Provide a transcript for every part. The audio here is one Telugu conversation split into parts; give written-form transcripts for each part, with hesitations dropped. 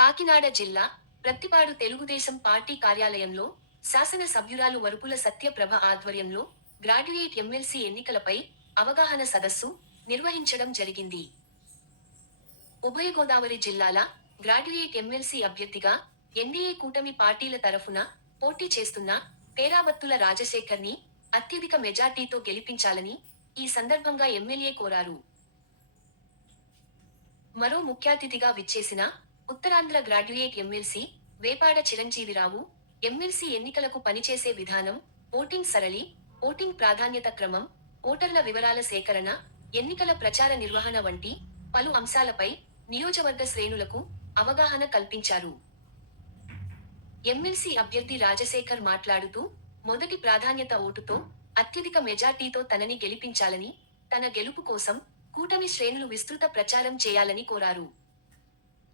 కాకినాడ జిల్లా ప్రత్తిపాడు తెలుగుదేశం పార్టీ కార్యాలయంలో శాసన సభ్యురాలు వరుపుల సత్యప్రభ ఆధ్వర్యంలో గ్రాడ్యుయేట్ ఎమ్మెల్సీ ఎన్నికలపై అవగాహన సదస్సు నిర్వహించడం జరిగింది. ఉభయ గోదావరి జిల్లాల గ్రాడ్యుయేట్ ఎమ్మెల్సీ అభ్యర్థిగా ఎన్డీఏ కూటమి పార్టీల తరఫున పోటీ చేస్తున్న పేరాబత్తుల రాజశేఖర్ని అత్యధిక మెజార్టీతో గెలిపించాలని ఈ సందర్భంగా ఎమ్మెల్యే కోరారు. మరో ముఖ్యాతిథిగా విచ్చేసిన Uttarandhra graduate MLC Vepada Chiranjeevirao MLC ఎన్నికలకు పనిచేసే విధానం, ఓటింగ్ సరళి, ఓటింగ్ ప్రాధాన్యత క్రమం, ఓటర్ల వివరాల సేకరణ, ఎన్నికల ప్రచార నిర్వహణ వంటి పలు అంశాలపై నియోజకవర్గ శ్రేణులకు అవగాహన కల్పించారు. ఎమ్మెల్సీ అభ్యర్థి రాజశేఖర్ మాట్లాడుతూ, మొదటి ప్రాధాన్యత ఓటుతో అత్యధిక మెజార్టీతో తనని గెలిపించాలని, తన గెలుపు కోసం కూటమి శ్రేణులు విస్తృత ప్రచారం చేయాలని కోరారు.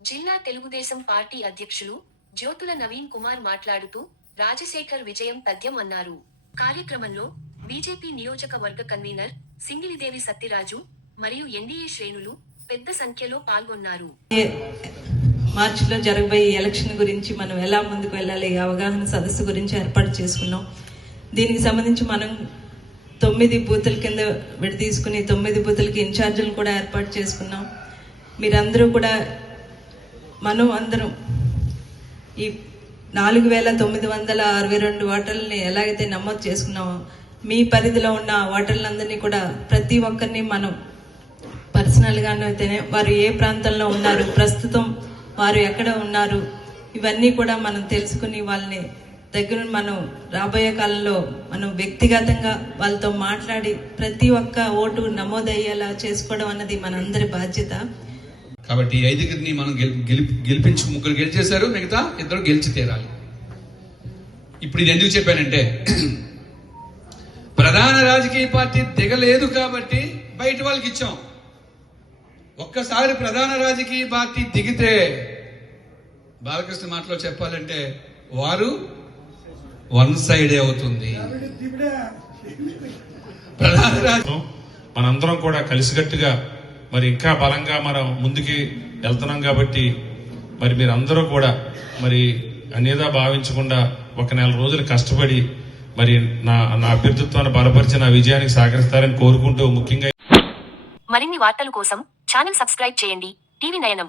జిల్లా తెలుగుదేశం పార్టీ అధ్యక్షులు జ్యోతుల నవీన్ కుమార్ మాట్లాడుతూ, రాజశేఖర్ విజయం తథ్యం అన్నారు. కార్యక్రమంలో బీజేపీ నియోజకవర్గ కన్వీనర్ సింగిలిదేవి సత్యరాజు మరియు ఎన్డీఏ శ్రేణులు పెద్ద సంఖ్యలో పాల్గొన్నారు. మార్చిలో జరగబోయే ఎలక్షన్ గురించి మనం ఎలా ముందుకు వెళ్ళాలి, అవగాహన సదస్సు గురించి ఏర్పాటు చేసుకున్నాం. దీనికి సంబంధించి మనం 9 బూతుల కింద తీసుకుని 9 బూతులకి ఇన్ఛార్జీలు కూడా ఏర్పాటు చేసుకున్నాం. మీరందరూ కూడా మనం అందరం ఈ 4962 ఓటర్లని ఎలాగైతే నమోదు చేసుకున్నామో, మీ పరిధిలో ఉన్న ఓటర్లందరినీ కూడా ప్రతి ఒక్కరిని మనం పర్సనల్గానే అయితేనే వారు ఏ ప్రాంతంలో ఉన్నారు, ప్రస్తుతం వారు ఎక్కడ ఉన్నారు, ఇవన్నీ కూడా మనం తెలుసుకుని వాళ్ళని దగ్గర మనం రాబోయే కాలంలో మనం వ్యక్తిగతంగా వాళ్ళతో మాట్లాడి ప్రతి ఒక్క ఓటు నమోదయ్యేలా చేసుకోవడం అన్నది మనందరి బాధ్యత. కాబట్టి 5 మనం గెలిపించు 3 గెలిచేశారు, మిగతా 2 గెలిచి తీరాలి. ఇప్పుడు ఇది ఎందుకు చెప్పానంటే, ప్రధాన రాజకీయ పార్టీ దిగలేదు కాబట్టి బయట వాళ్ళకి ఇచ్చాం. ఒక్కసారి ప్రధాన రాజకీయ పార్టీ దిగితే, బాలకృష్ణ మాటలో చెప్పాలంటే, వారు వన్ సైడే అవుతుంది. ప్రధాన మనందరం కూడా కలిసికట్టుగా మరి ఇంకా బలంగా మనం ముందుకి వెళ్తున్నాం కాబట్టి మరి మీరందరూ కూడా మరి అనేదా భావించకుండా 1 నెల రోజులు కష్టపడి మరి నా అభ్యర్థిత్వాన్ని బలపరిచి నా విజయానికి సహకరిస్తారని కోరుకుంటూ, ముఖ్యంగా మరిన్ని వార్తల కోసం ఛానల్ సబ్స్క్రైబ్ చేయండి. టీవీ నయనం.